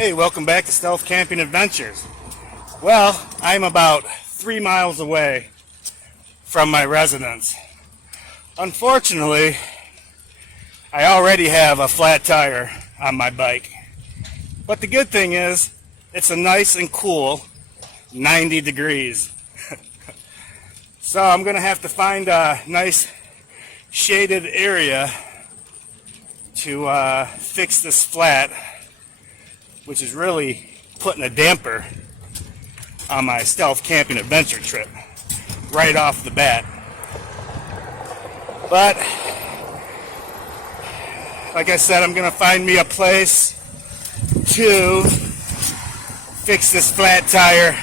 Hey, welcome back to Stealth Camping Adventures. Well, I'm about 3 miles away from my residence. Unfortunately, I already have a flat tire on my bike. But the good thing is, it's a nice and cool 90 degrees. So I'm going to have to find a nice shaded area to fix this flat, which is really putting a damper on my stealth camping adventure trip right off the bat. But like I said, I'm gonna find me a place to fix this flat tire,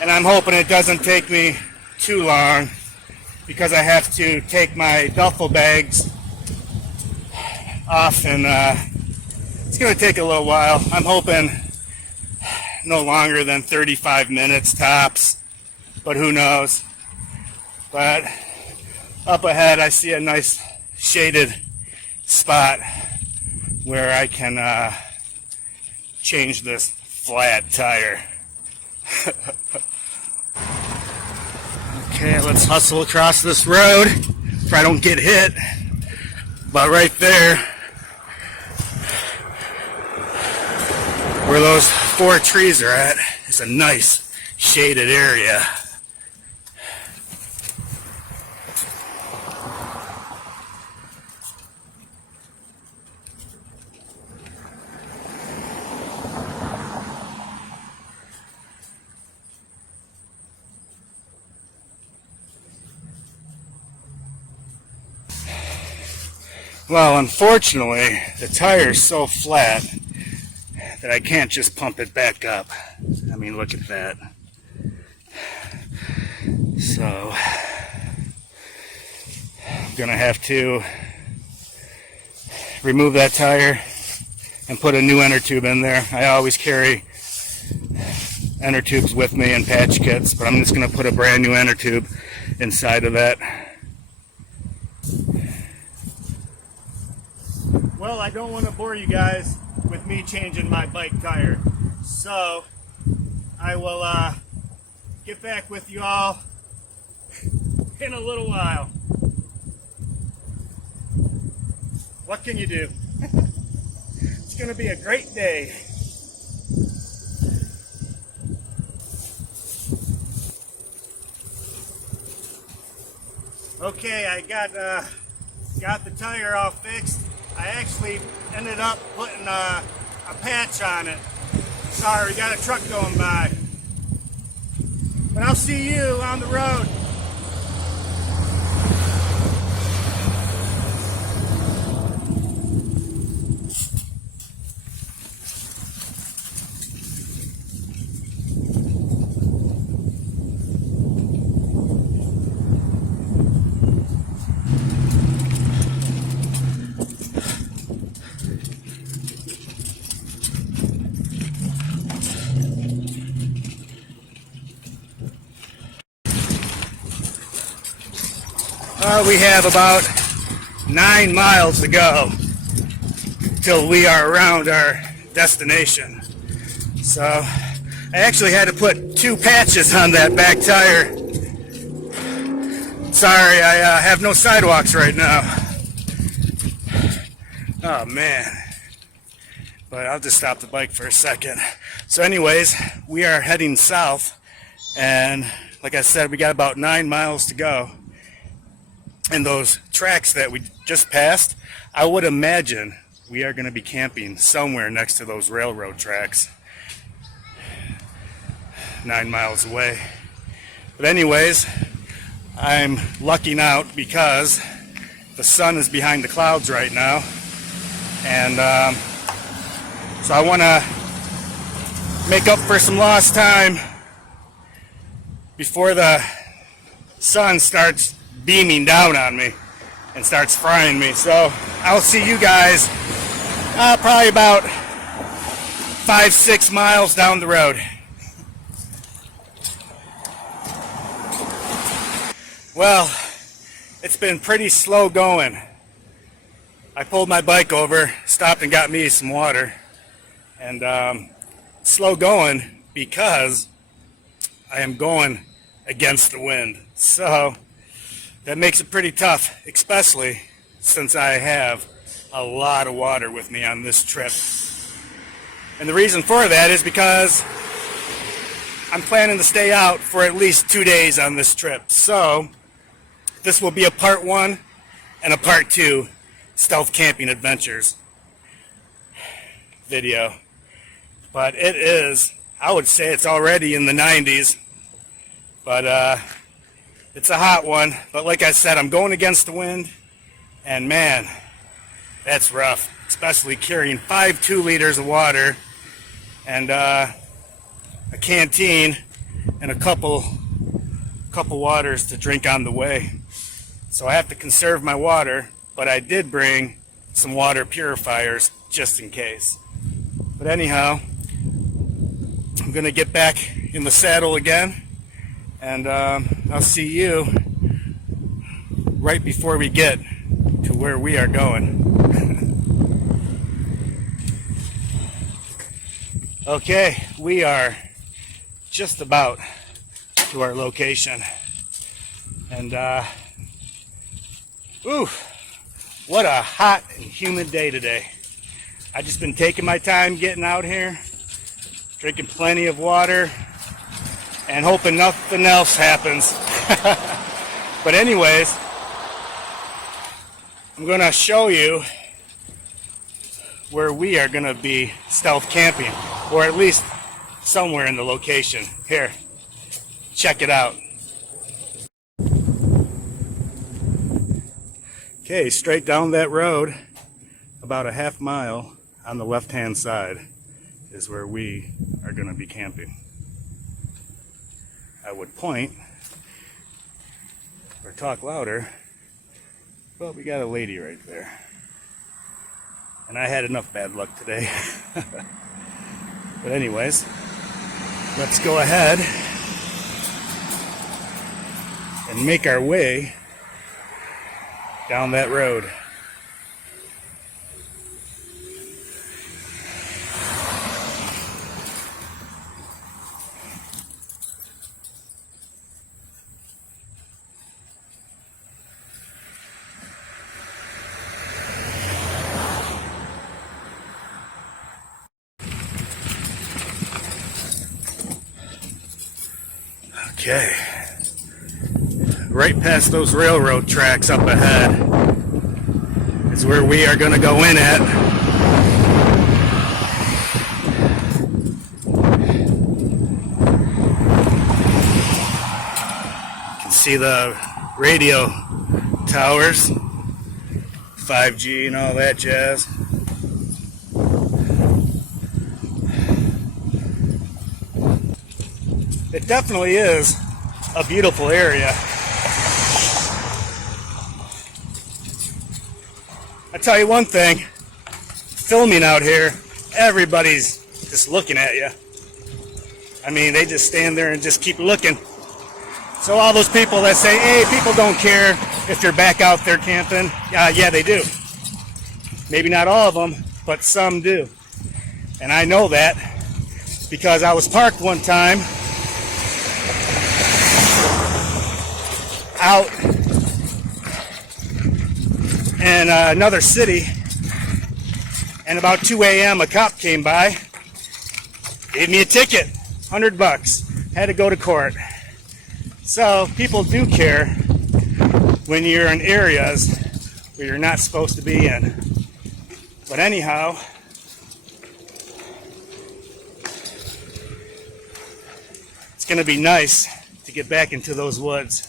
and I'm hoping it doesn't take me too long because I have to take my duffel bags off, and it's going to take a little while. I'm hoping no longer than 35 minutes tops, but who knows. But up ahead I see a nice shaded spot where I can change this flat tire. Okay, let's hustle across this road so I don't get hit. But right there, where those 4 trees are at, is a nice shaded area. Well, unfortunately, the tire is so flat that I can't just pump it back up. I mean, look at that. So I'm gonna have to remove that tire and put a new inner tube in there. I always carry inner tubes with me and patch kits, but I'm just gonna put a brand new inner tube inside of that. Well, I don't want to bore you guys with me changing my bike tire, so I will get back with you all in a little while. What can you do? It's going to be a great day. Okay, I got the tire all fixed. I actually ended up putting a patch on it. Sorry, we got a truck going by. But I'll see you on the road. We have about 9 miles to go till we are around our destination. So I actually had to put 2 patches on that back tire. Sorry, I have no sidewalks right now. Oh man. But I'll just stop the bike for a second. So anyways, we are heading south, and like I said, we got about 9 miles to go. And those tracks that we just passed, I would imagine we are going to be camping somewhere next to those railroad tracks 9 miles away. But anyways, I'm lucking out because the sun is behind the clouds right now, and so I want to make up for some lost time before the sun starts beaming down on me and starts frying me. So I'll see you guys probably about 5-6 miles down the road. Well, it's been pretty slow going. I pulled my bike over, stopped and got me some water, and slow going because I am going against the wind. So that makes it pretty tough, especially since I have a lot of water with me on this trip. And the reason for that is because I'm planning to stay out for at least 2 days on this trip. So this will be a part 1 and a part 2 stealth camping adventures video. But it is, I would say it's already in the 90s, but it's a hot one. But like I said, I'm going against the wind, and man, that's rough, especially carrying 5 2-liters of water and a canteen and a couple waters to drink on the way. So I have to conserve my water, but I did bring some water purifiers just in case. But anyhow, I'm gonna get back in the saddle again, and I'll see you right before we get to where we are going. Okay, we are just about to our location, and ooh, what a hot and humid day today. I've just been taking my time getting out here, drinking plenty of water, and hoping nothing else happens. But anyways, I'm going to show you where we are going to be stealth camping, or at least somewhere in the location. Here, check it out. Okay, straight down that road, about a half mile on the left-hand side is where we are going to be camping. I would point or talk louder, but we got a lady right there. And I had enough bad luck today. But anyways, let's go ahead and make our way down that road. Okay, right past those railroad tracks up ahead is where we are going to go in at. You can see the radio towers, 5G and all that jazz. It definitely is a beautiful area. I tell you one thing, filming out here, everybody's just looking at you. I mean, they just stand there and just keep looking. So all those people that say, hey, people don't care if you're back out there camping, yeah, they do. Maybe not all of them, but some do. And I know that because I was parked one time out in another city, and about 2 a.m. a cop came by, gave me a ticket, $100, had to go to court. So people do care when you're in areas where you're not supposed to be in. But anyhow, it's going to be nice to get back into those woods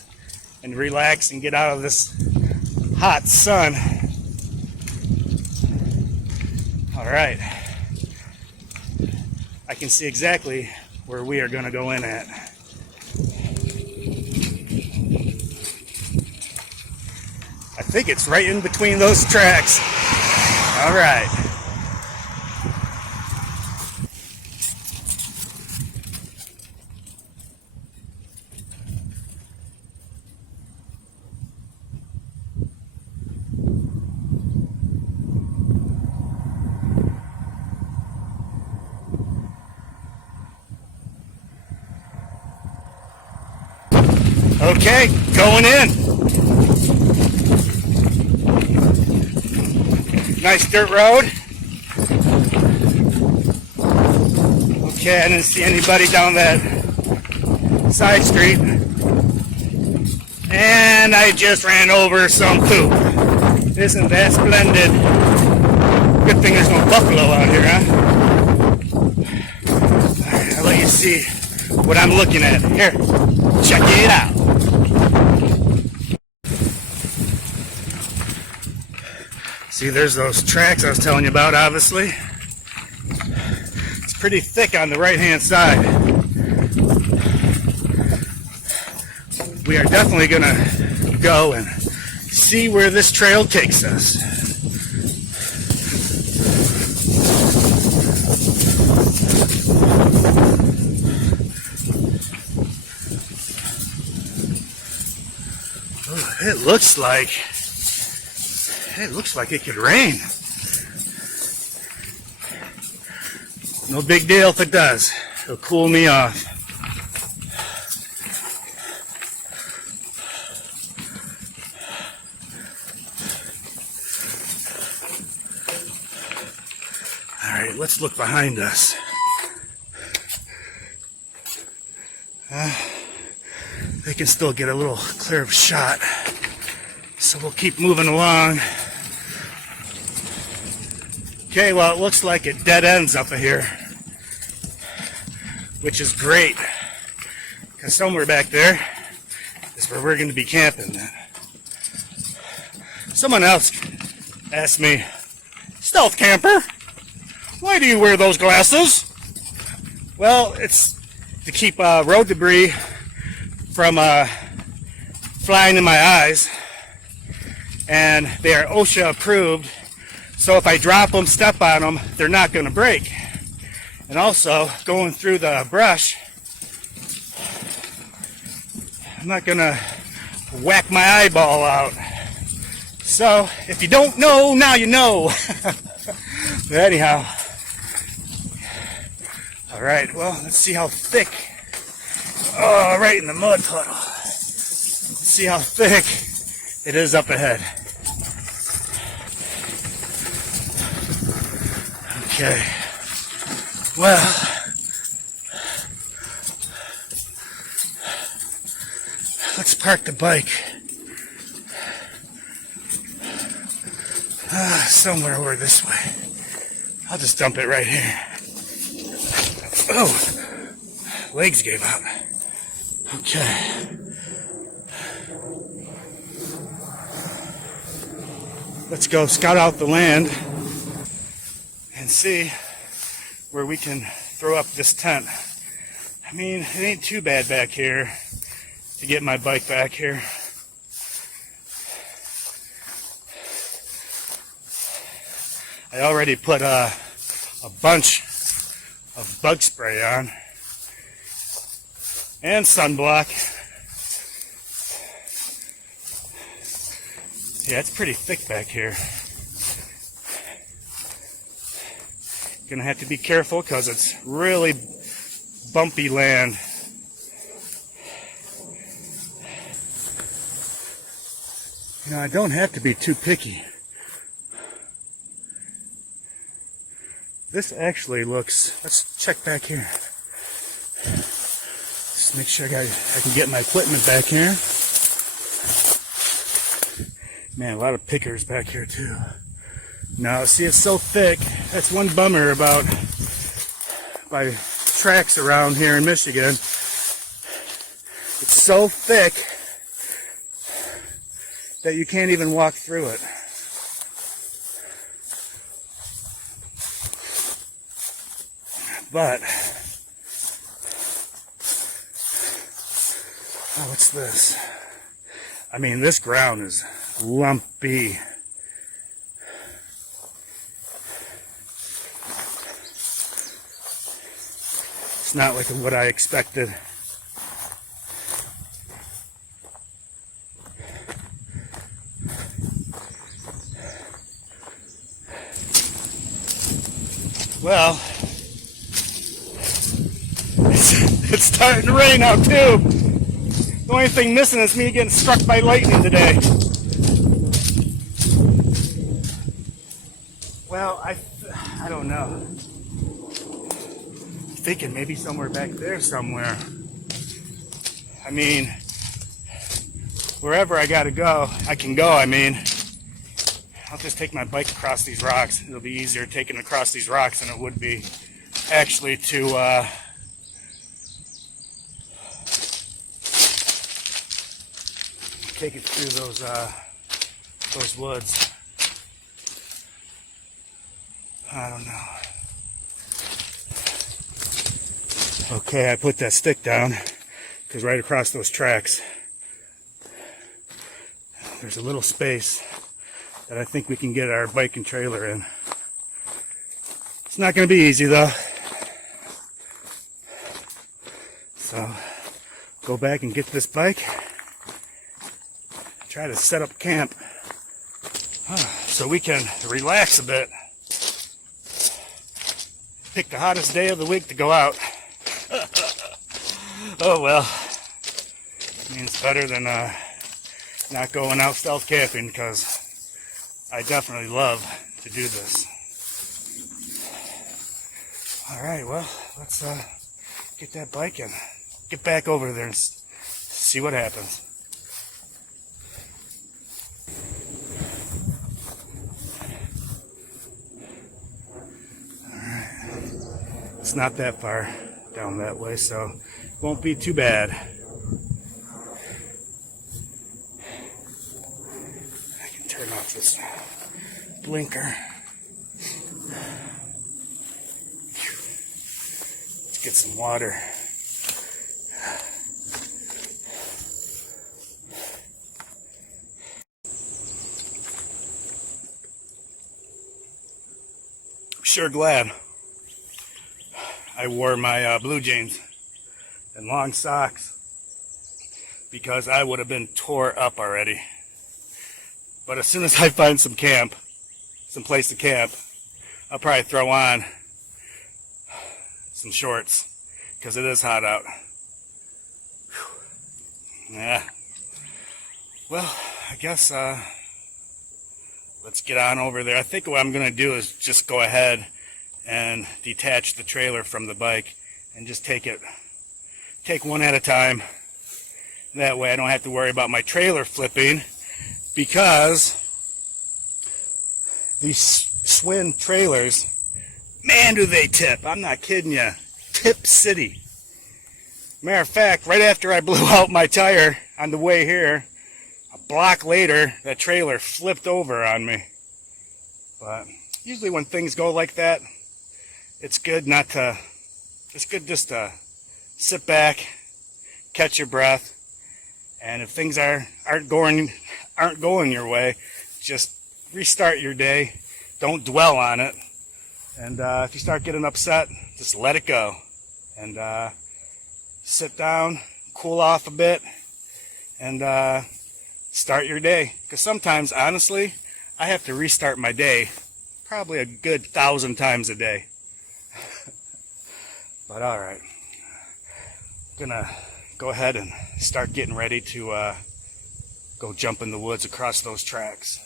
and relax and get out of this hot sun. All right, I can see exactly where we are going to go in at. I think it's right in between those tracks. All right. Okay, going in. Nice dirt road. Okay, I didn't see anybody down that side street. And I just ran over some poop. Isn't that splendid? Good thing there's no buffalo out here, huh? Alright, I'll let you see what I'm looking at. Here, check it out. See, there's those tracks I was telling you about, obviously. It's pretty thick on the right-hand side. We are definitely going to go and see where this trail takes us. Oh, it looks like it could rain. No big deal if it does. It'll cool me off. Alright, let's look behind us. They can still get a little clear of a shot. So we'll keep moving along. Okay, well, it looks like it dead ends up here, which is great, because somewhere back there is where we're going to be camping then. Someone else asked me, "Stealth camper, why do you wear those glasses?" Well, it's to keep road debris from flying in my eyes, and they are OSHA approved. So if I drop them, step on them, they're not going to break. And also, going through the brush, I'm not going to whack my eyeball out. So, if you don't know, now you know. But anyhow. Alright, well, let's see how thick. Oh, right in the mud puddle. Let's see how thick it is up ahead. Okay, well, let's park the bike somewhere over this way. I'll just dump it right here. Oh, legs gave out. Okay. Let's go scout out the land and see where we can throw up this tent. I mean, it ain't too bad back here to get my bike back here. I already put a bunch of bug spray on and sunblock. Yeah, it's pretty thick back here. Gonna have to be careful because it's really bumpy land. You know, I don't have to be too picky. This actually looks, let's check back here. Just make sure I can get my equipment back here. Man, a lot of pickers back here too. Now, see, it's so thick. That's one bummer about my tracks around here in Michigan. It's so thick that you can't even walk through it. But, oh, what's this? I mean, this ground is lumpy. It's not like what I expected. Well, it's starting to rain out too. The only thing missing is me getting struck by lightning today. Well, I don't know. I'm thinking maybe somewhere back there somewhere. I mean, wherever I gotta go, I can go. I mean, I'll just take my bike across these rocks. It'll be easier taking across these rocks than it would be actually to take it through those woods. I don't know. Okay, I put that stick down because right across those tracks there's a little space that I think we can get our bike and trailer in. It's not going to be easy though. So go back and get this bike. Try to set up camp so we can relax a bit. Pick the hottest day of the week to go out. Oh well. I mean, it's better than not going out stealth camping, because I definitely love to do this. Alright, well, let's get that bike and get back over there and see what happens. Alright, it's not that far down that way, so it won't be too bad. I can turn off this blinker. Let's get some water. I'm sure glad I wore my blue jeans and long socks, because I would have been tore up already. But as soon as I find some place to camp, I'll probably throw on some shorts, because it is hot out. Whew. Yeah. Well, I guess let's get on over there. I think what I'm going to do is just go ahead and detach the trailer from the bike and just take one at a time. That way I don't have to worry about my trailer flipping, because these Swin trailers, man, do they tip. I'm not kidding you. Tip city. Matter of fact, right after I blew out my tire on the way here, a block later, that trailer flipped over on me. But usually when things go like that, it's good just to sit back, catch your breath, and if things aren't going your way, just restart your day. Don't dwell on it. And if you start getting upset, just let it go. And sit down, cool off a bit, and start your day. Because sometimes, honestly, I have to restart my day probably a good 1,000 times a day. But alright, I'm gonna go ahead and start getting ready to go jump in the woods across those tracks.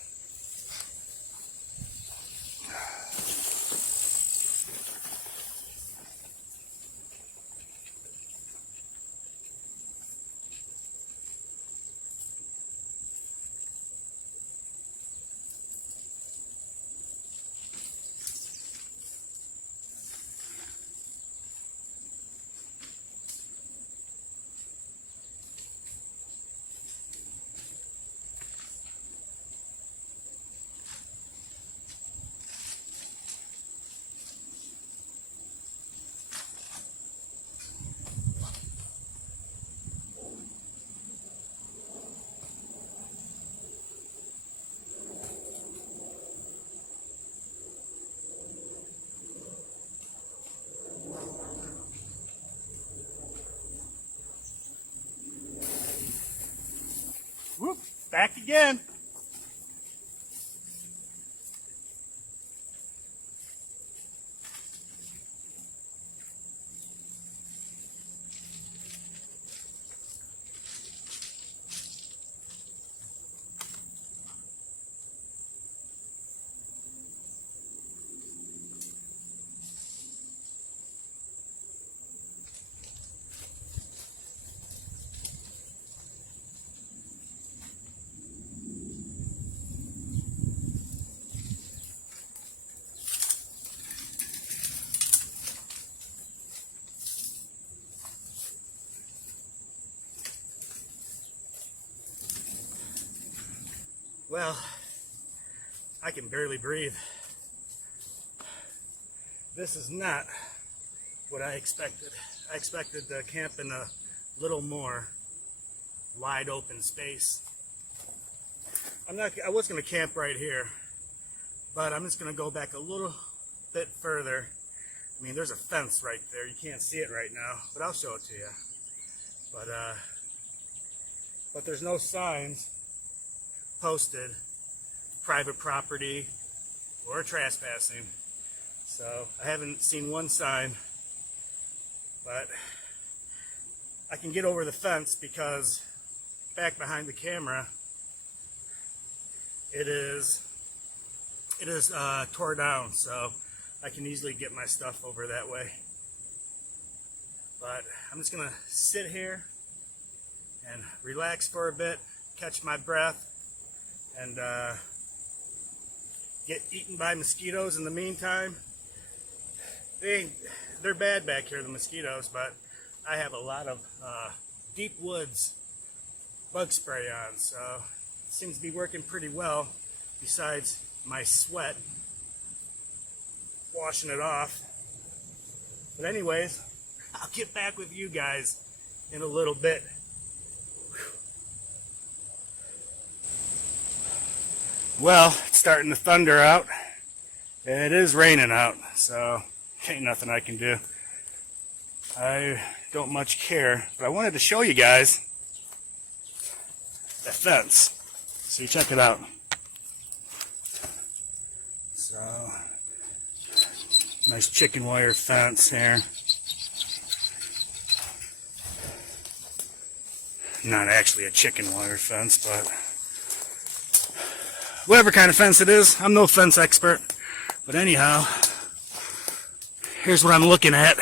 Whoop, back again. Well, I can barely breathe. This is not what I expected. I expected to camp in a little more wide open space. I was going to camp right here, but I'm just going to go back a little bit further. I mean, there's a fence right there. You can't see it right now, but I'll show it to you. But there's no signs posted, private property or trespassing. So I haven't seen one sign, but I can get over the fence because back behind the camera, it is tore down, so I can easily get my stuff over that way. But I'm just gonna sit here and relax for a bit, catch my breath, and get eaten by mosquitoes in the meantime. They're bad back here, the mosquitoes, but I have a lot of deep woods bug spray on, so it seems to be working pretty well, besides my sweat washing it off. But anyways, I'll get back with you guys in a little bit. Well, it's starting to thunder out. It is raining out, so ain't nothing I can do. I don't much care, but I wanted to show you guys the fence. So you check it out. So, nice chicken wire fence here. Not actually a chicken wire fence, but whatever kind of fence it is. I'm no fence expert. But anyhow, here's what I'm looking at.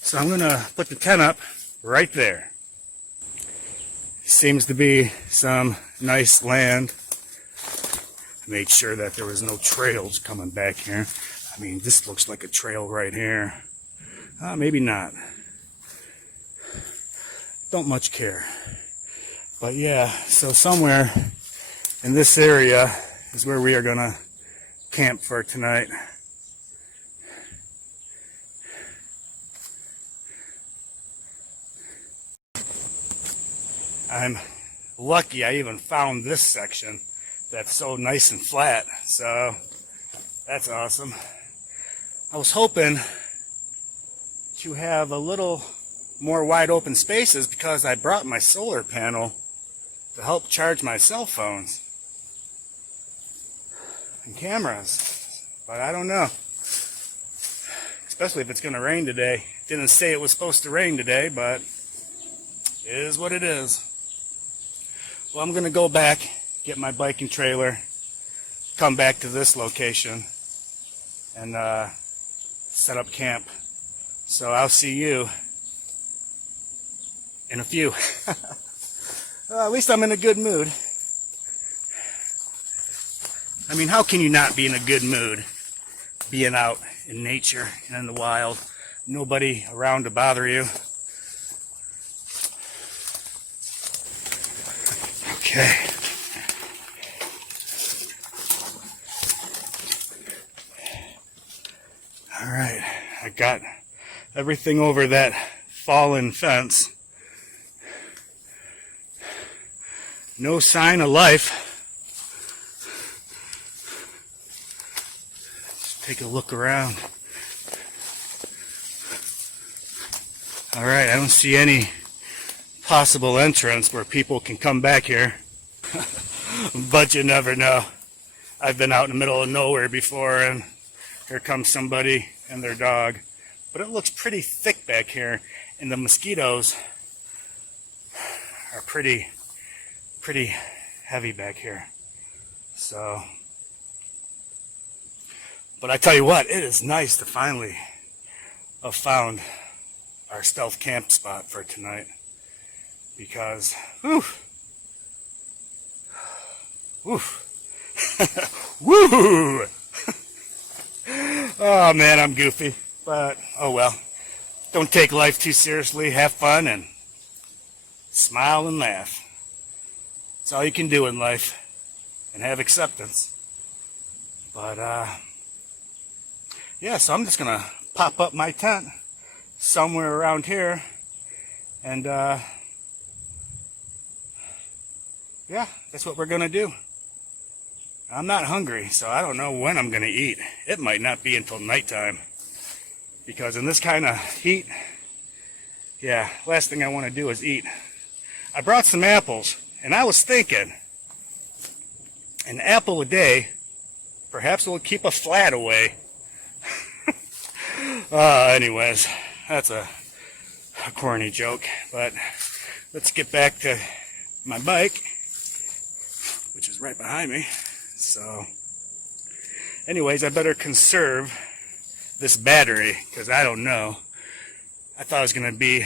So I'm going to put the tent up right there. Seems to be some nice land. I made sure that there was no trails coming back here. I mean, this looks like a trail right here. Maybe not. Don't much care. But yeah, so somewhere in this area is where we are going to camp for tonight. I'm lucky I even found this section that's so nice and flat, so that's awesome. I was hoping to have a little more wide open spaces because I brought my solar panel to help charge my cell phones and cameras, but I don't know, especially if it's going to rain today. Didn't say it was supposed to rain today, but it is what it is. Well, I'm going to go back, get my bike and trailer, come back to this location, and set up camp. So I'll see you in a few. At least I'm in a good mood. I mean, how can you not be in a good mood being out in nature and in the wild? Nobody around to bother you. Okay. All right, I got everything over that fallen fence. No sign of life. Just take a look around. All right, I don't see any possible entrance where people can come back here. But you never know. I've been out in the middle of nowhere before, and here comes somebody and their dog. But it looks pretty thick back here, and the mosquitoes are pretty heavy back here. So, but I tell you what, it is nice to finally have found our stealth camp spot for tonight, because whew, woo. Oh man, I'm goofy, but oh well. Don't take life too seriously. Have fun and smile and laugh. That's It's all you can do in life, and have acceptance. But yeah, so I'm just gonna pop up my tent somewhere around here, and yeah, that's what we're gonna do. I'm not hungry, so I don't know when I'm gonna eat. It might not be until nighttime, because in this kind of heat, yeah, last thing I want to do is eat. I brought some apples, and I was thinking, an apple a day perhaps will keep a flat away. Anyways, that's a corny joke, but let's get back to my bike, which is right behind me. So anyways, I better conserve this battery, because I don't know. I thought it was going to be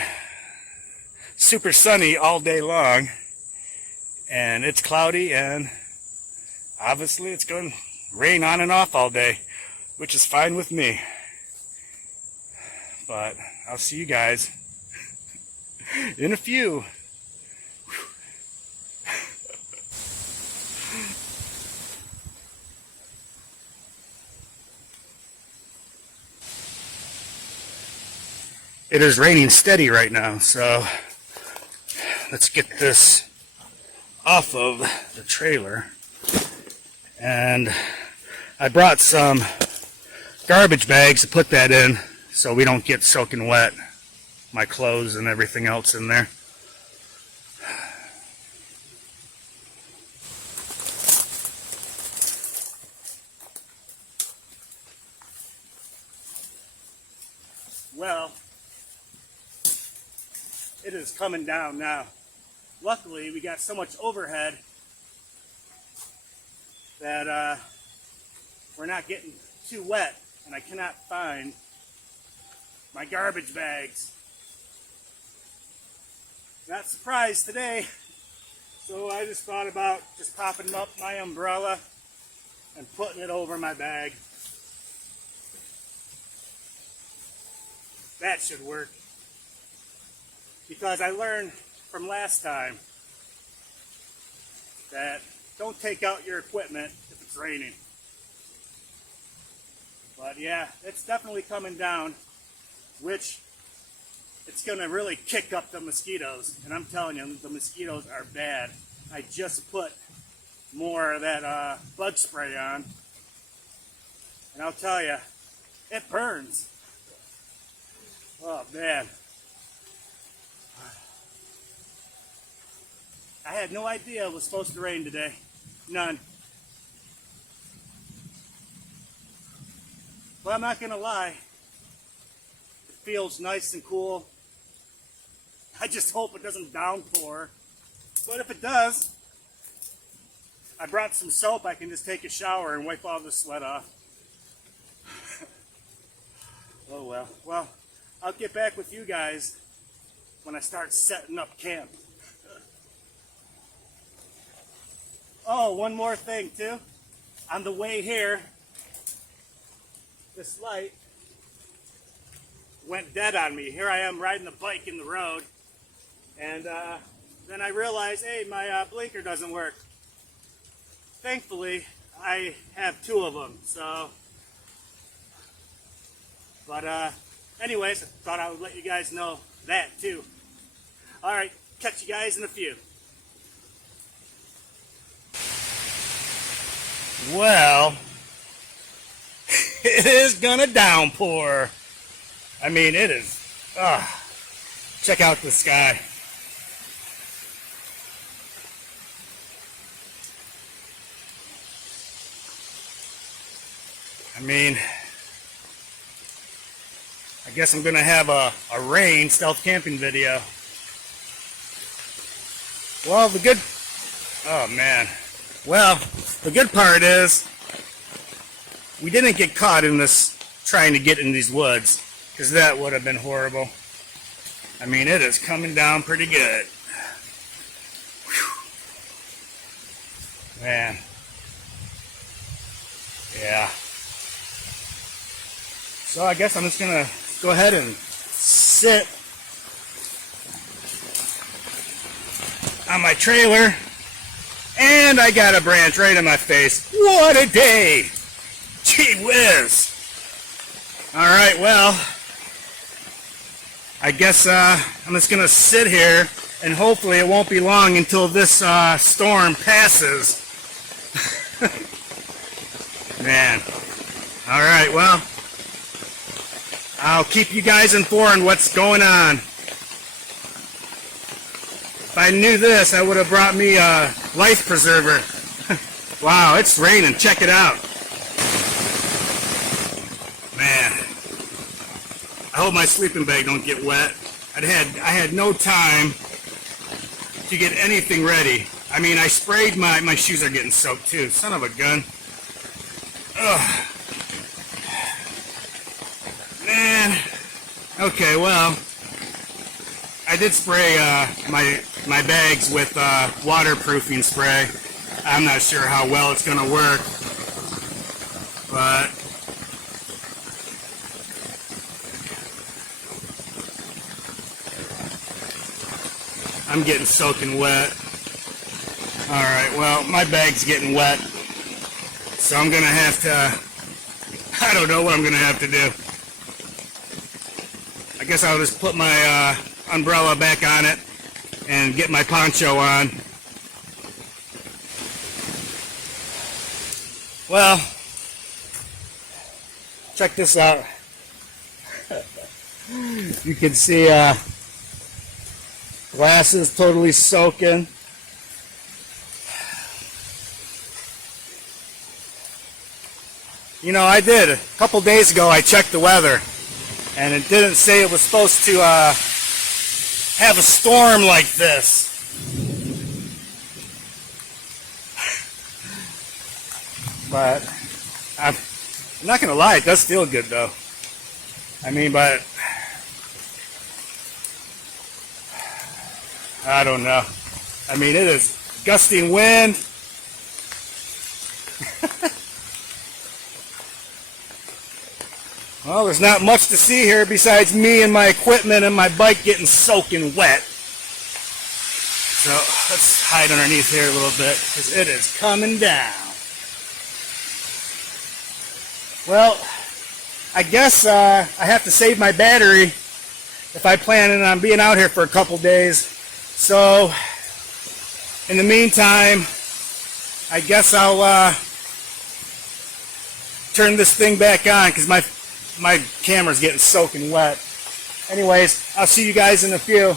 super sunny all day long, and it's cloudy, and obviously it's going to rain on and off all day, which is fine with me. But I'll see you guys in a few. It is raining steady right now, so let's get this off of the trailer. And I brought some garbage bags to put that in so we don't get soaking wet, my clothes and everything else in there. Well, it is coming down now. Luckily, we got so much overhead that we're not getting too wet, and I cannot find my garbage bags. Not surprised today, so I just thought about just popping up my umbrella and putting it over my bag. That should work, because I learned from last time that don't take out your equipment if it's raining. But yeah, it's definitely coming down, which it's going to really kick up the mosquitoes. And I'm telling you, the mosquitoes are bad. I just put more of that bug spray on, and I'll tell you, it burns. Oh man. I had no idea it was supposed to rain today. None. But I'm not gonna lie, it feels nice and cool. I just hope it doesn't downpour. But if it does, I brought some soap. I can just take a shower and wipe all the sweat off. Oh well. Well, I'll get back with you guys when I start setting up camp. Oh, one more thing too. On the way here, this light went dead on me. Here I am riding the bike in the road, and then I realized, hey, my blinker doesn't work. Thankfully, I have two of them, so. But anyways, I thought I would let you guys know that too. All right, catch you guys in a few. Well, it is gonna downpour. I mean, it is. Check out the sky. I mean, I guess I'm gonna have a rain stealth camping video. Well, oh man. Well, the good part is we didn't get caught in this trying to get in these woods, because that would have been horrible. I mean, it is coming down pretty good. Whew. Man. Yeah. So I guess I'm just going to go ahead and sit on my trailer And I got a branch right in my face. What a day! Gee whiz! Alright, well, I guess I'm just going to sit here, and hopefully it won't be long until this storm passes. Man. Alright, well, I'll keep you guys informed what's going on. If I knew this, I would have brought me a life preserver. Wow, it's raining. Check it out. Man. I hope my sleeping bag don't get wet. I had no time to get anything ready. I mean, I sprayed my shoes are getting soaked too. Son of a gun. Ugh. Man. Okay, well, I did spray my bags with waterproofing spray. I'm not sure how well it's gonna work, but I'm getting soaking wet. Alright, well, my bag's getting wet, so I'm gonna have to, I don't know what I'm gonna have to do. I guess I'll just put my umbrella back on it and get my poncho on. Well, check this out. You can see glasses totally soaking. You know, I did. A couple days ago I checked the weather, and it didn't say it was supposed to have a storm like this. But I'm not gonna lie, it does feel good though. I mean, but I don't know. I mean, it is gusting wind. Well, there's not much to see here besides me and my equipment and my bike getting soaking wet. So let's hide underneath here a little bit because it is coming down. Well, I guess I have to save my battery if I plan on being out here for a couple days. So in the meantime, I guess I'll turn this thing back on because my camera's getting soaking wet. Anyways, I'll see you guys in a few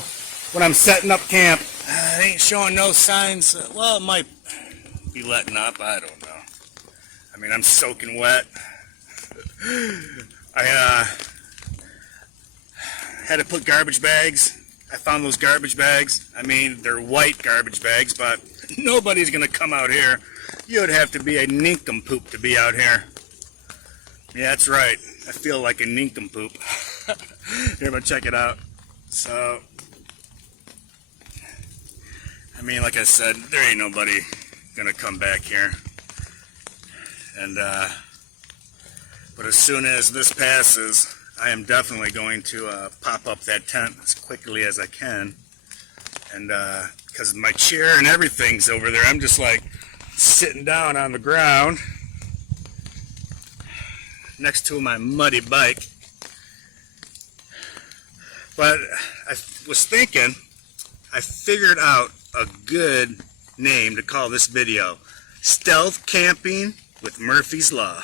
when I'm setting up camp. It ain't showing no signs. Well, it might be letting up. I don't know. I mean, I'm soaking wet. I had to put garbage bags. I found those garbage bags. I mean, they're white garbage bags, but nobody's going to come out here. You'd have to be a nincompoop to be out here. Yeah, that's right. I feel like a nincompoop. Here, but check it out. So, I mean, like I said, there ain't nobody gonna come back here. And, but as soon as this passes, I am definitely going to pop up that tent as quickly as I can. And, because my chair and everything's over there, I'm just like sitting down on the ground next to my muddy bike. But I was thinking, I figured out a good name to call this video. Stealth Camping with Murphy's Law.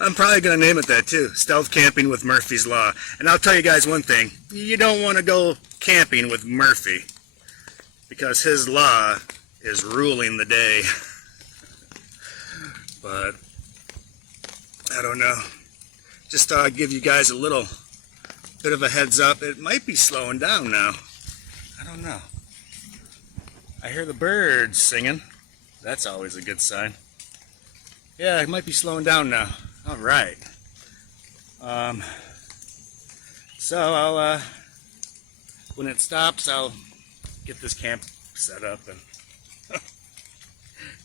I'm probably going to name it that too. Stealth Camping with Murphy's Law. And I'll tell you guys one thing. You don't want to go camping with Murphy, because his law is ruling the day. But I don't know. Just thought I'd give you guys a little bit of a heads up. It might be slowing down now. I don't know. I hear the birds singing. That's always a good sign. Yeah, it might be slowing down now. All right. So I'll, when it stops, I'll get this camp set up and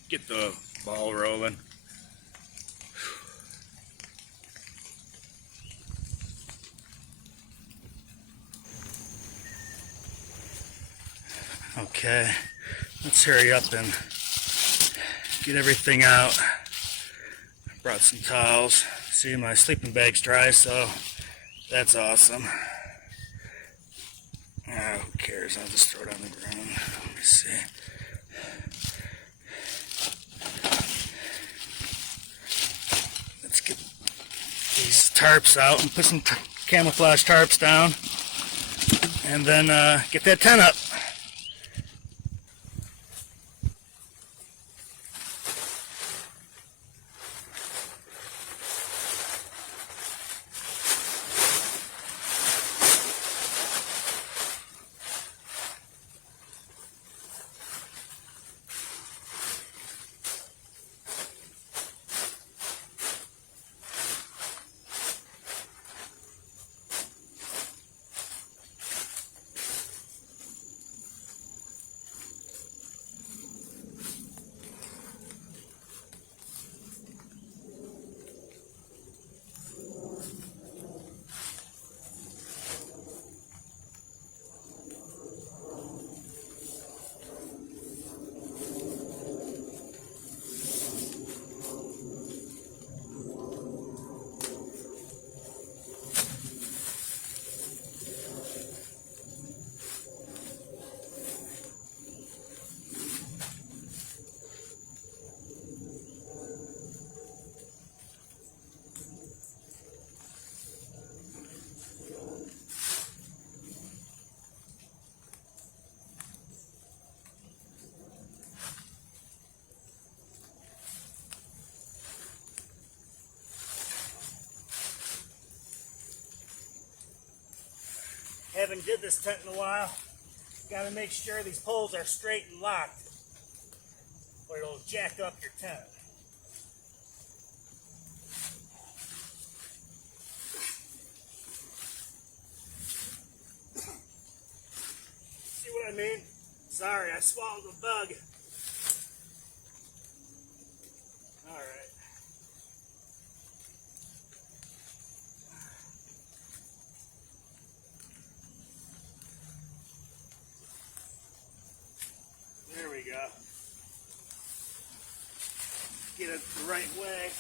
get the ball rolling. Okay, let's hurry up and get everything out. Brought some towels. See, my sleeping bag's dry, so that's awesome. Who cares? I'll just throw it on the ground. Let me see. Let's get these tarps out and put some camouflage tarps down, and then get that tent up. Haven't did this tent in a while. Got to make sure these poles are straight and locked, or it'll jack up your tent. See what I mean? Sorry, I swallowed a bug. All right. There we go. Get it the right way.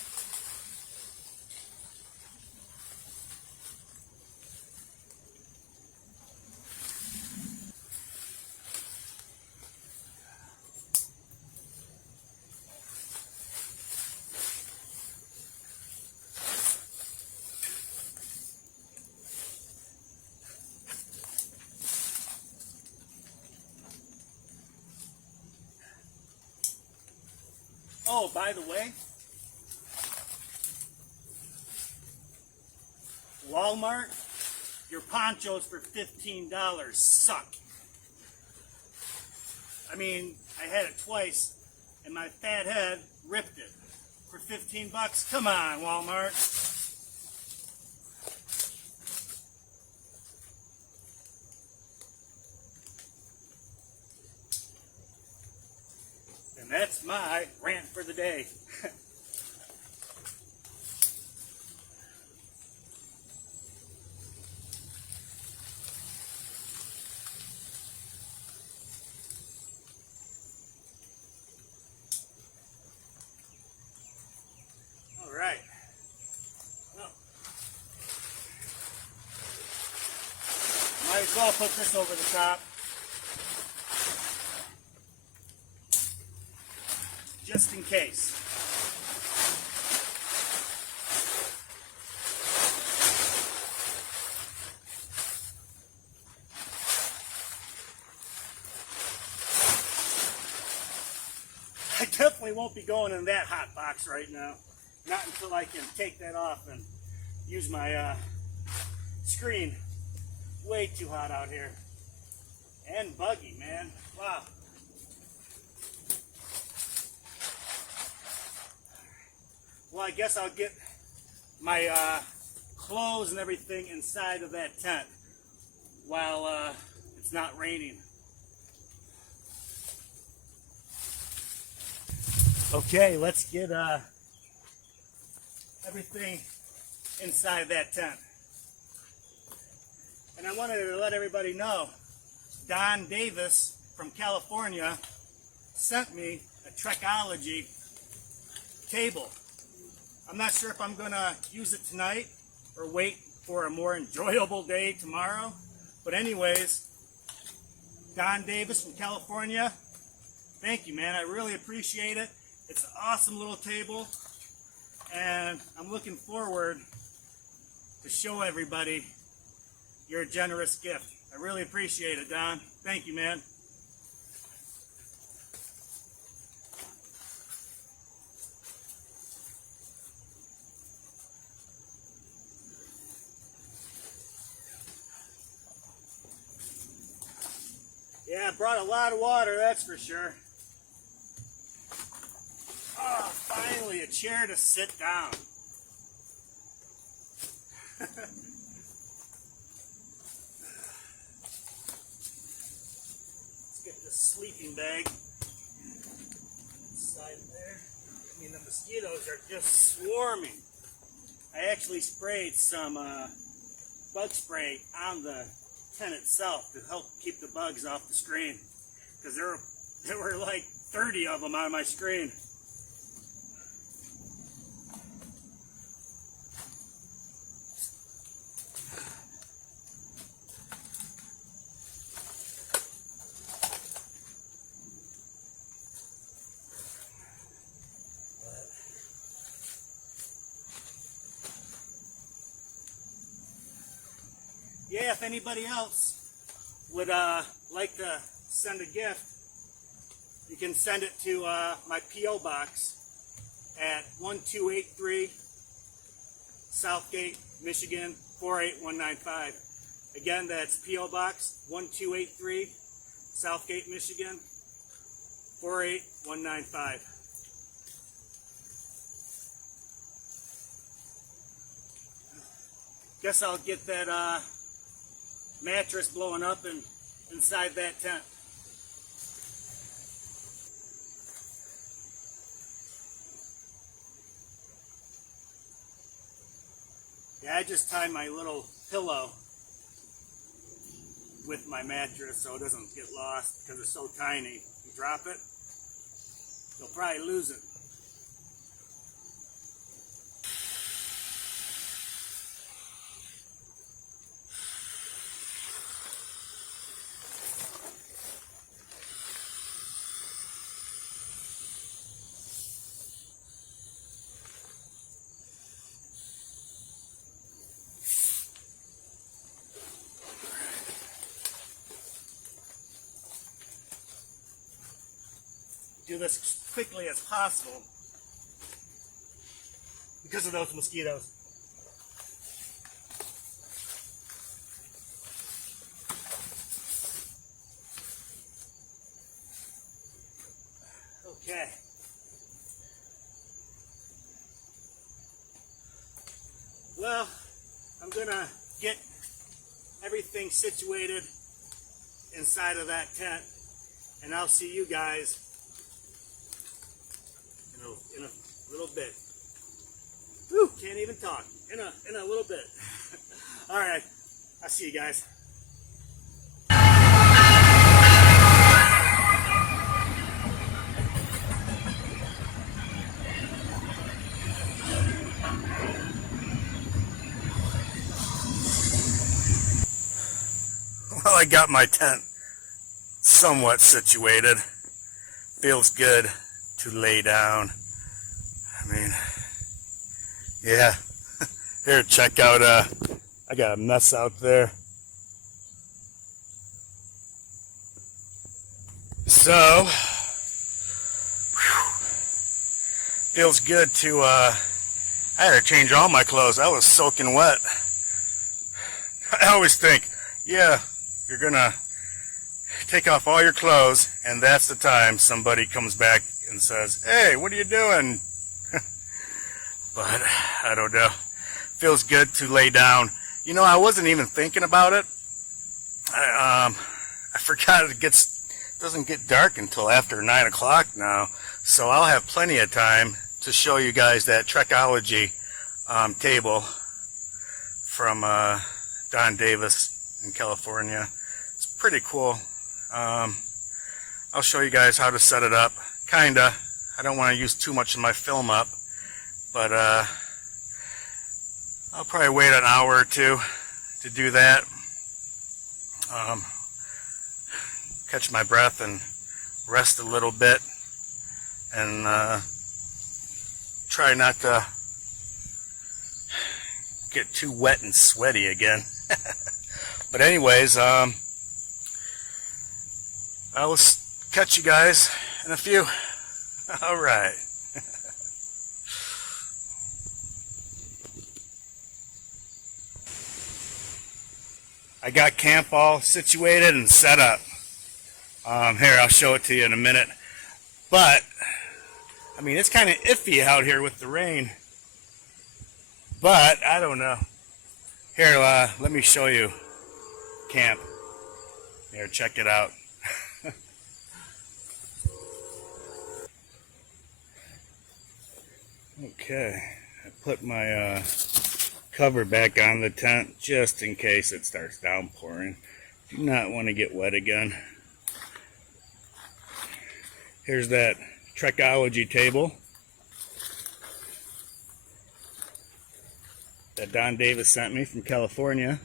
Oh, by the way, Walmart, your ponchos for $15 suck. I mean, I had it twice, and my fat head ripped it. For 15 bucks? Come on, Walmart. And that's my rant for the day. All right. Well, might as well put this over the top. Just in case. I definitely won't be going in that hot box right now. Not until I can take that off and use my screen. Way too hot out here. And buggy, man. Wow. Well, I guess I'll get my clothes and everything inside of that tent while it's not raining. Okay, let's get everything inside that tent. And I wanted to let everybody know, Don Davis from California sent me a Trekology table. I'm not sure if I'm gonna use it tonight or wait for a more enjoyable day tomorrow. But anyways, Don Davis from California, thank you, man. I really appreciate it. It's an awesome little table, and I'm looking forward to show everybody your generous gift. I really appreciate it, Don. Thank you, man. Yeah, I brought a lot of water, that's for sure. Oh, finally a chair to sit down. Let's get this sleeping bag inside there. I mean, the mosquitoes are just swarming. I actually sprayed some bug spray on the tent itself to help keep the bugs off the screen, because there were like 30 of them on my screen. Yeah, if anybody else would like to send a gift, you can send it to my P.O. Box at 1283 Southgate, Michigan 48195. Again, that's P.O. Box 1283 Southgate, Michigan 48195. Guess I'll get that mattress blowing up inside that tent. Yeah, I just tie my little pillow with my mattress so it doesn't get lost because it's so tiny. You drop it, you'll probably lose it. Do this quickly as possible because of those mosquitoes. Okay. Well, I'm gonna get everything situated inside of that tent, and I'll see you guys in a little bit. Whew, can't even talk. In a little bit. All right, I'll see you guys. Well, I got my tent somewhat situated. Feels good to lay down. I mean, yeah. Here, check out, I got a mess out there. So, feels good to, I had to change all my clothes. I was soaking wet. I always think, yeah, you're gonna take off all your clothes, and that's the time somebody comes back and says, hey, what are you doing? But I don't know. Feels good to lay down. You know, I wasn't even thinking about it. I forgot it doesn't get dark until after 9 o'clock now, so I'll have plenty of time to show you guys that Trekology table from Don Davis in California. It's pretty cool. I'll I'll show you guys how to set it up. Kinda. I don't want to use too much of my film up, but I'll probably wait an hour or two to do that. Catch my breath and rest a little bit, and try not to get too wet and sweaty again. But anyways, I will catch you guys in a few. All right. I got camp all situated and set up. Here, I'll show it to you in a minute. But, I mean, it's kind of iffy out here with the rain. But, I don't know. Here, let me show you camp. Here, check it out. Okay, I put my cover back on the tent just in case it starts downpouring. Do not want to get wet again. Here's that Trekology table that Don Davis sent me from California.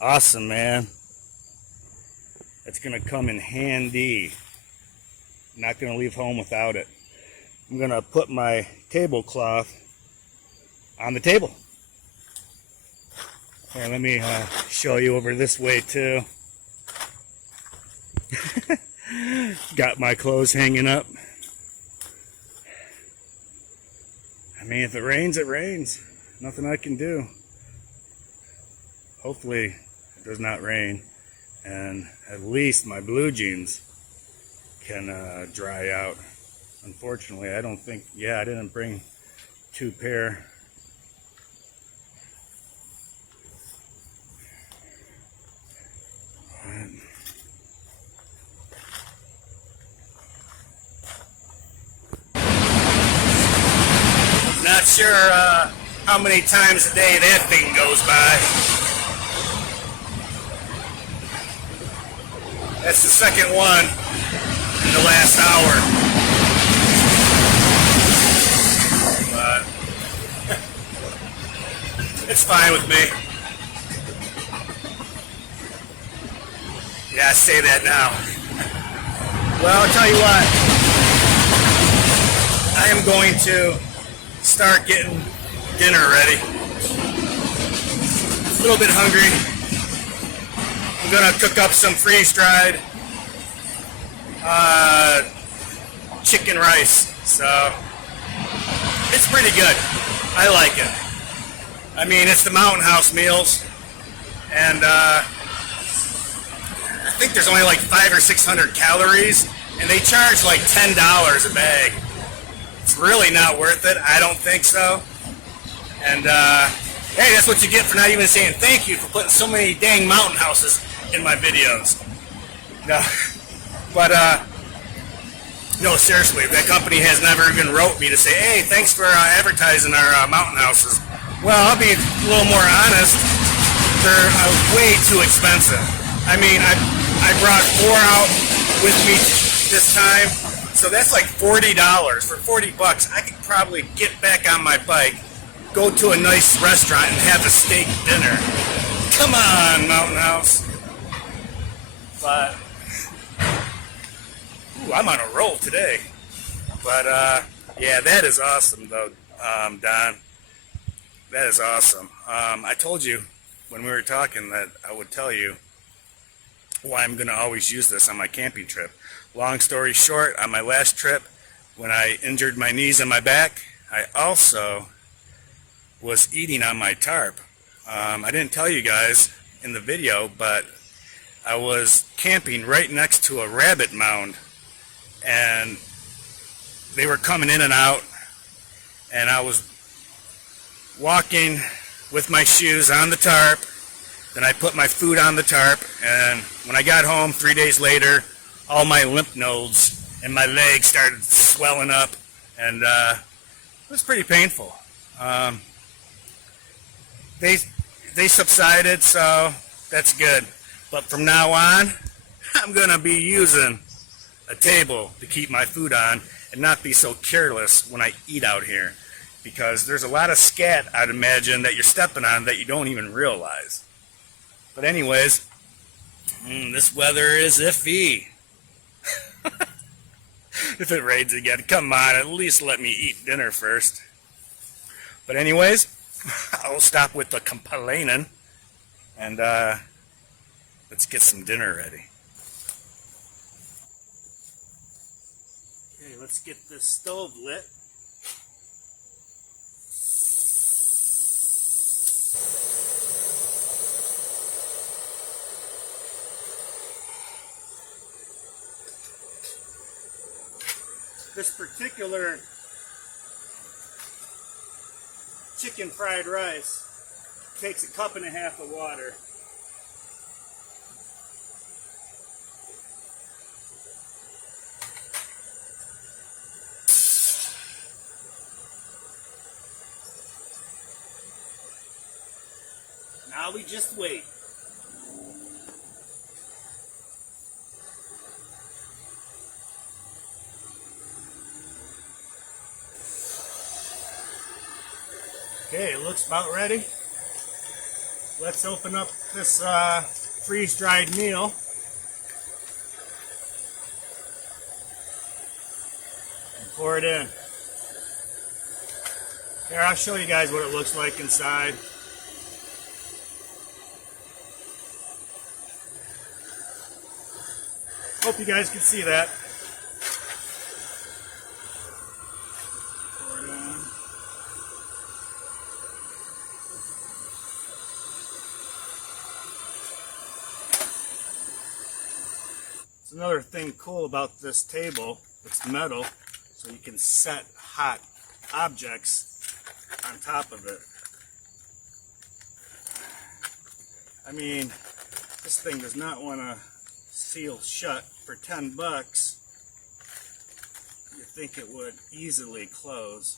Awesome, man. It's gonna come in handy. Not gonna leave home without it. I'm gonna put my tablecloth on the table. Here, let me show you over this way too. Got my clothes hanging up. I mean, if it rains, it rains. Nothing I can do. Hopefully it does not rain, and at least my blue jeans can dry out. Unfortunately, I don't think, yeah, I didn't bring 2 pair. Not sure how many times a day that thing goes by. That's the second one in the last hour. It's fine with me. Yeah, I say that now. Well, I'll tell you what. I am going to start getting dinner ready. A little bit hungry. I'm gonna cook up some freeze-dried chicken rice. So it's pretty good. I like it. I mean, it's the Mountain House meals, and I think there's only like 500 or 600 calories, and they charge like $10 a bag. It's really not worth it. I don't think so. And hey, that's what you get for not even saying thank you for putting so many dang Mountain Houses in my videos. No, but no, seriously, that company has never even wrote me to say, hey, thanks for advertising our Mountain Houses. Well, I'll be a little more honest. They're way too expensive. I mean, I brought 4 out with me this time, so that's like $40. For $40, I could probably get back on my bike, go to a nice restaurant, and have a steak dinner. Come on, Mountain House. But ooh, I'm on a roll today. But yeah, that is awesome, though, Don. That is awesome. I told you when we were talking that I would tell you why I'm going to always use this on my camping trip. Long story short, on my last trip, when I injured my knees and my back, I also was eating on my tarp. I didn't tell you guys in the video, but I was camping right next to a rabbit mound, and they were coming in and out, and I was walking with my shoes on the tarp. Then I put my food on the tarp, and when I got home 3 days later, all my lymph nodes and my legs started swelling up, and it was pretty painful. They subsided, so that's good. But from now on, I'm gonna be using a table to keep my food on and not be so careless when I eat out here, because there's a lot of scat, I'd imagine, that you're stepping on that you don't even realize. But anyways, this weather is iffy. If it rains again, come on, at least let me eat dinner first. But anyways, I'll stop with the complaining and let's get some dinner ready. Okay, let's get this stove lit. This particular chicken fried rice takes a cup and a half of water. Now we just wait. Okay, it looks about ready. Let's open up this freeze-dried meal. And pour it in. Here, I'll show you guys what it looks like inside. Hope you guys can see that. Pour it in. It's another thing cool about this table. It's metal, so you can set hot objects on top of it. I mean, this thing does not want to seal shut. For 10 bucks, you think it would easily close.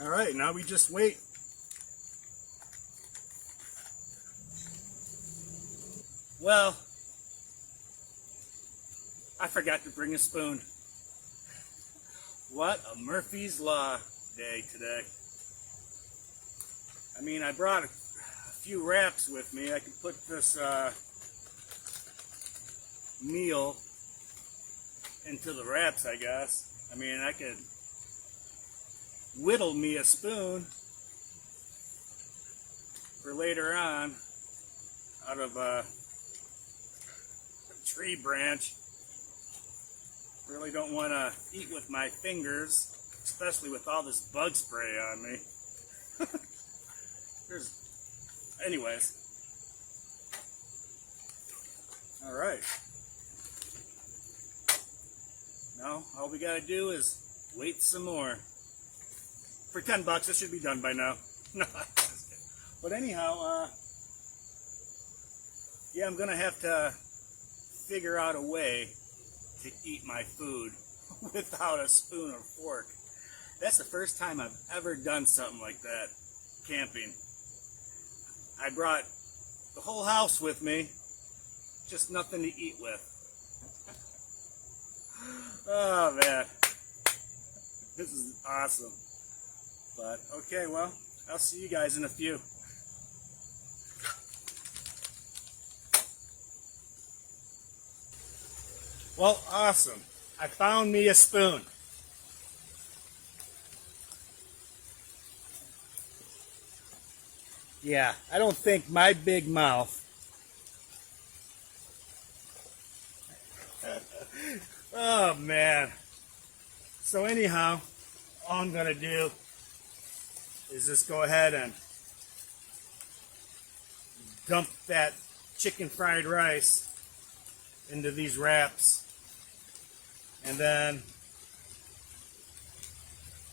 All right, now we just wait. Well, I forgot to bring a spoon. What a Murphy's Law day today. I mean, I brought a few wraps with me. I could put this meal into the wraps, I guess. I mean, I could whittle me a spoon for later on out of a tree branch. Really don't want to eat with my fingers, especially with all this bug spray on me. Anyways. All right. Now, all we gotta do is wait some more. For 10 bucks, it should be done by now. No, but anyhow, yeah, I'm gonna have to figure out a way to eat my food without a spoon or fork. That's the first time I've ever done something like that, camping. I brought the whole house with me, just nothing to eat with. Oh man, this is awesome. But okay, well, I'll see you guys in a few. Well, awesome. I found me a spoon. Yeah, I don't think my big mouth oh man. So anyhow, all I'm gonna do is just go ahead and dump that chicken fried rice into these wraps, and then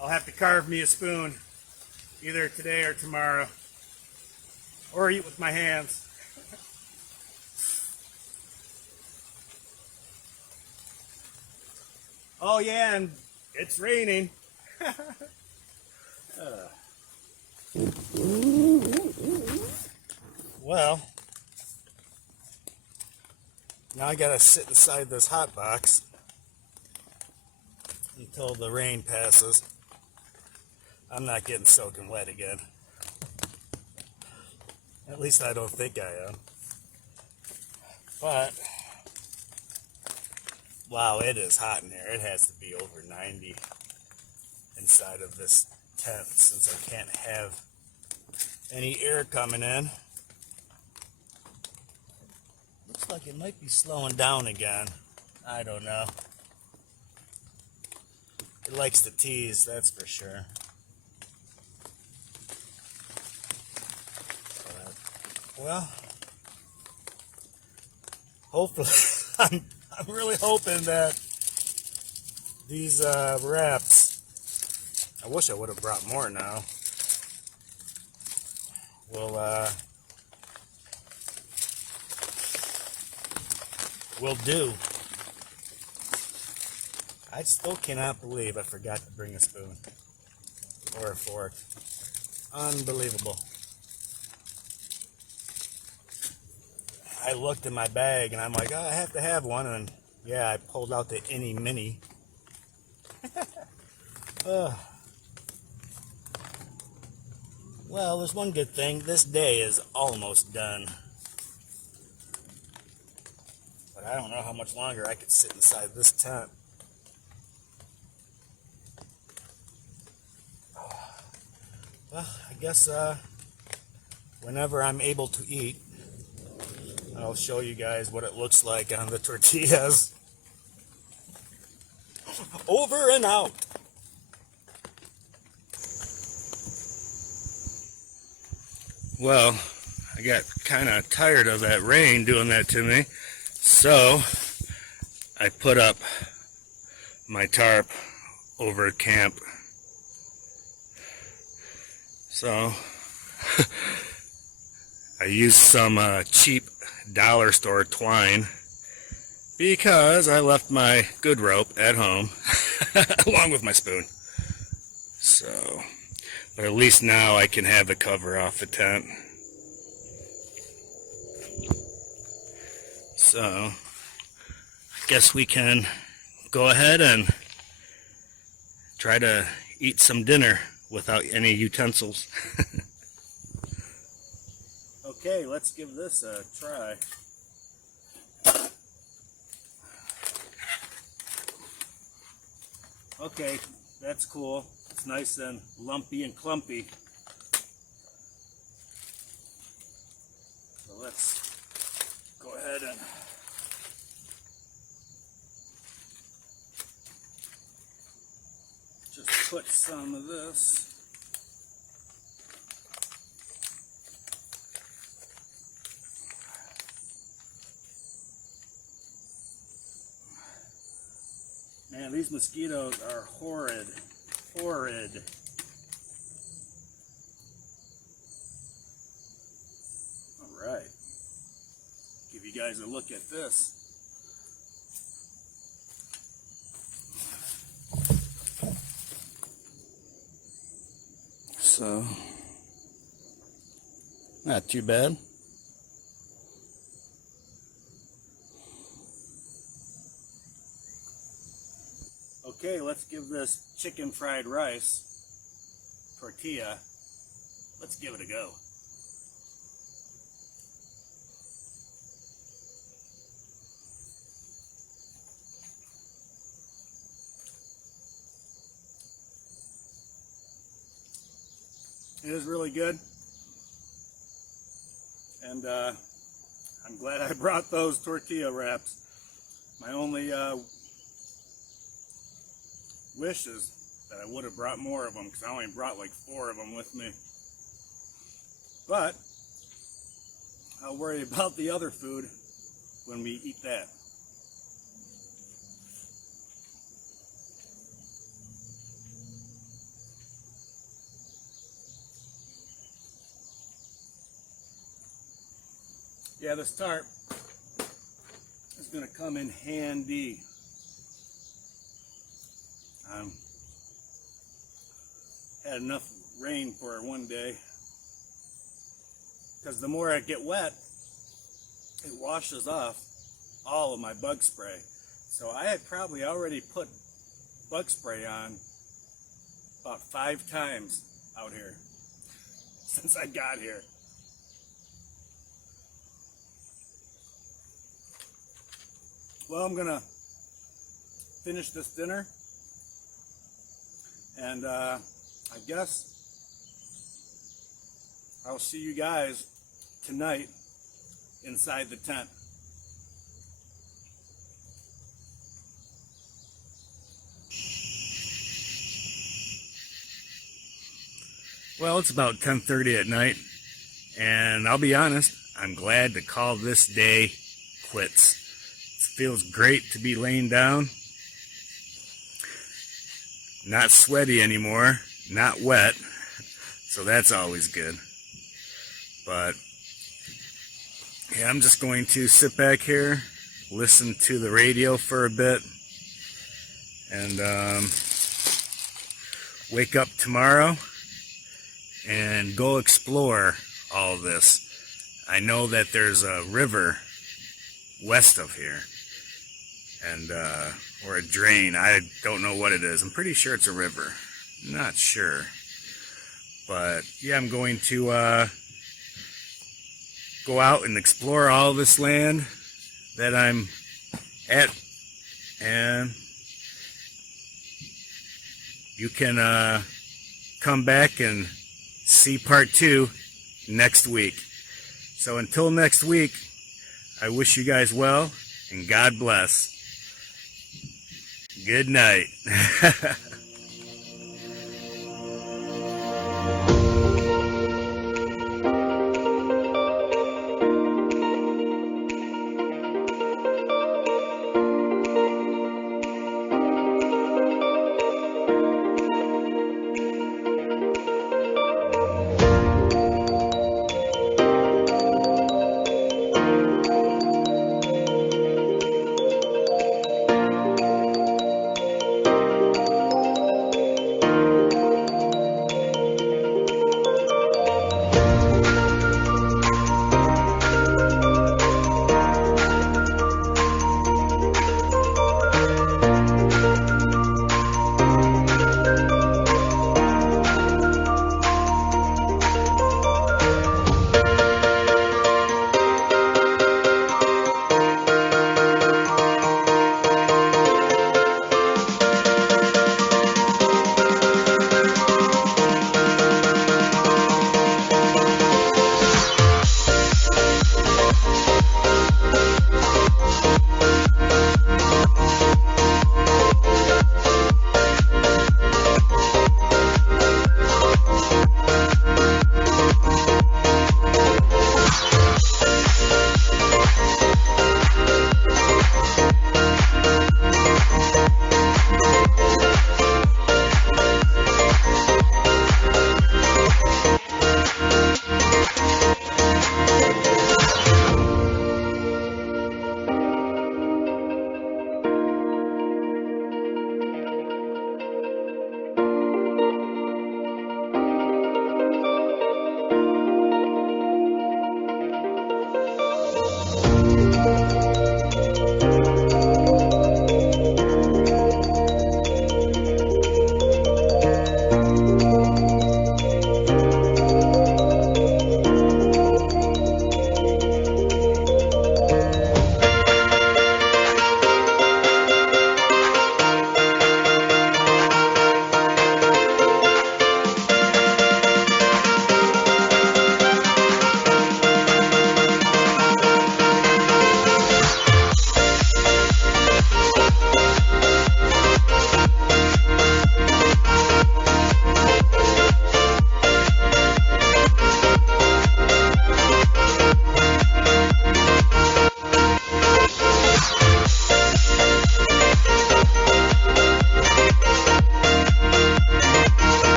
I'll have to carve me a spoon either today or tomorrow, or eat with my hands. Oh yeah, and it's raining. Well, now I gotta sit inside this hot box until the rain passes. I'm not getting soaking wet again. At least I don't think I am. But, wow, it is hot in here. It has to be over 90 inside of this tent since I can't have any air coming in. Looks like it might be slowing down again. I don't know. It likes to tease, that's for sure. But, well, hopefully, I'm really hoping that these wraps, I wish I would have brought more now, will do. I still cannot believe I forgot to bring a spoon or a fork. Unbelievable. I looked in my bag and I'm like, oh, I have to have one, and yeah, I pulled out the Any Mini. Well, there's one good thing. This day is almost done. But I don't know how much longer I could sit inside this tent. Well, I guess whenever I'm able to eat, I'll show you guys what it looks like on the tortillas. Over and out. Well, I got kind of tired of that rain doing that to me, so I put up my tarp over at camp. So I used some cheap dollar store twine because I left my good rope at home along with my spoon. So, but at least now I can have the cover off the tent. So, I guess we can go ahead and try to eat some dinner without any utensils. Okay, let's give this a try. Okay, that's cool. It's nice and lumpy and clumpy. So let's go ahead and just put some of this. Man, these mosquitoes are horrid. Horrid. Alright. Give you guys a look at this. So, not too bad. Okay, let's give this chicken fried rice tortilla, let's give it a go. It is really good, and I'm glad I brought those tortilla wraps. My only wish is that I would have brought more of them, because I only brought like 4 of them with me. But I'll worry about the other food when we eat that. Yeah, this tarp is going to come in handy. Had enough rain for one day, because the more I get wet, it washes off all of my bug spray. So I had probably already put bug spray on about 5 times out here since I got here. Well, I'm gonna finish this dinner, and I guess I'll see you guys tonight inside the tent. Well, it's about 10:30 at night, and I'll be honest, I'm glad to call this day quits. It feels great to be laying down, not sweaty anymore, not wet, so that's always good. But yeah, I'm just going to sit back here, listen to the radio for a bit, and wake up tomorrow and go explore all this. I know that there's a river west of here, and or a drain. I don't know what it is. I'm pretty sure it's a river. Not sure. But yeah, I'm going to go out and explore all this land that I'm at, and you can come back and see part 2 next week. So until next week, I wish you guys well, and God bless. Good night.